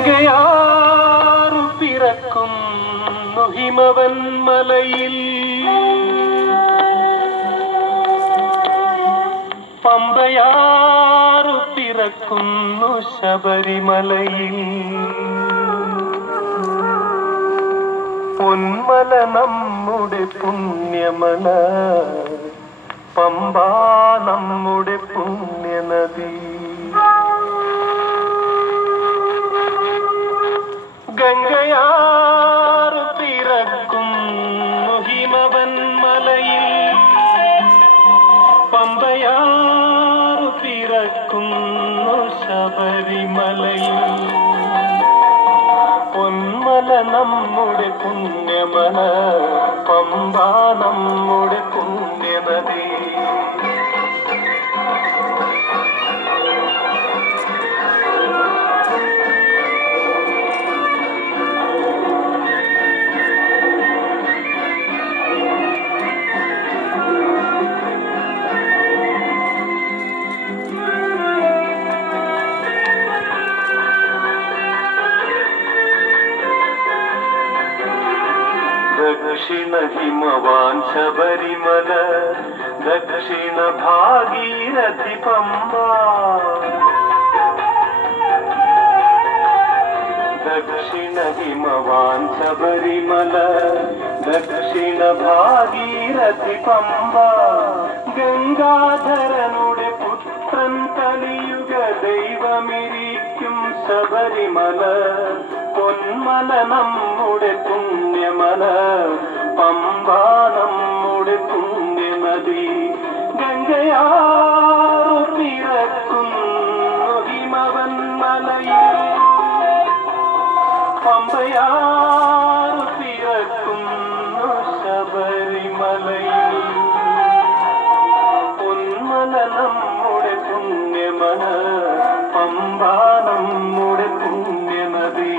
ഗംഗയാറു പിറക്കും ഹിമവൻ മലയിൽ, പമ്പയാറു പിറക്കുന്നു ശബരിമലയിൽ. പൊന്മല നമ്മുടെ പുണ്യമല, പമ്പ നമ്മുടെ പുണ്യനദി. ഗംഗയാറു പിറക്കുന്നു ഹിമവൻ മലയിൽ, പമ്പയാറു പിറക്കുന്നു ശബരിമലയിൽ. പൊന്മല നമ്മുടെ പുണ്യമല, പമ്പ നമ്മുടെ പുണ്യനദി. ദക്ഷിണ ഹിമവാൻ ശബരിമല, ദക്ഷിണ ഭാഗീരഥി പമ്പ. ദക്ഷിണ ഹിമവാൻ ശബരിമല, ദക്ഷിണ ഭാഗീരഥി പമ്പ. ഗംഗാധരനുടെ പുത്രൻ കലിയുഗ ദൈവമിരിക്കും ശബരിമല. പൊന്മല നമ്മുടെ പുണ്യമല, പമ്പ നമ്മുടെ പുണ്യനദി. ഗംഗയാറു പിറക്കുന്നു ഹിമവൻ മലയിൽ, പമ്പയാറു പിറക്കുന്നു ശബരിമലയിൽ. പൊന്മല നമ്മുടെ പുണ്യമല, പമ്പ നമ്മുടെ പുണ്യനദി.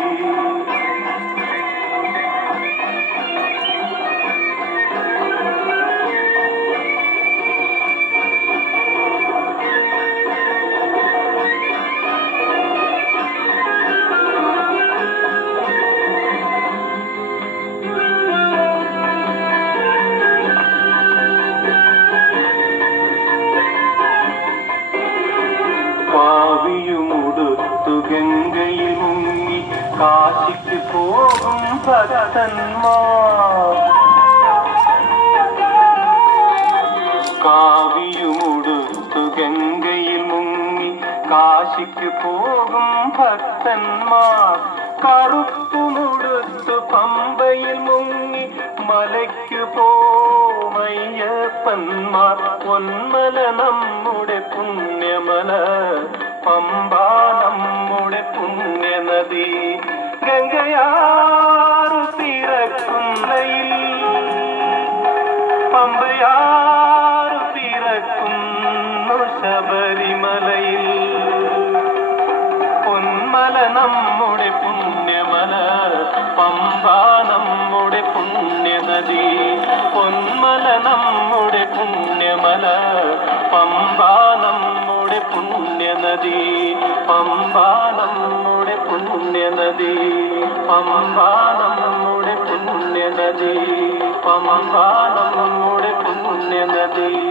ഗംഗയിൽ മുങ്ങി കാശിക്ക് പോകും ഭക്തന്മാർ. കാവിയുമുടുത്തു ഗംഗയിൽ മുങ്ങി കാശിക്ക് പോകും ഭക്തന്മാർ. കറുപ്പുമുടുത്തു പമ്പയിൽ മുങ്ങി മലയ്ക്കു പോമയ്യപ്പന്മാർ. പൊന്മല നമ്മുടെ പുണ്യമല, പമ്പ നമ്മുടെ പുണ്യനദി. ഗംഗയാറു പിറക്കുന്നയിൽ, പമ്പയാറു പിറക്കുന്നു ശബരിമലയിൽ. പൊന്മല നമ്മുടെ പുണ്യമല, പമ്പ നമ്മുടെ പുണ്യനദി. പൊന്മല നമ്മുടെ പുണ്യമല, പമ്പ നമ്മുടെ പുണ്യനദി. പമ്പ നമ്മുടെ പുണ്യനദി, പമ്പ നമ്മുടെ പുണ്യനദി, പമ്പ നമ്മുടെ പുണ്യനദി.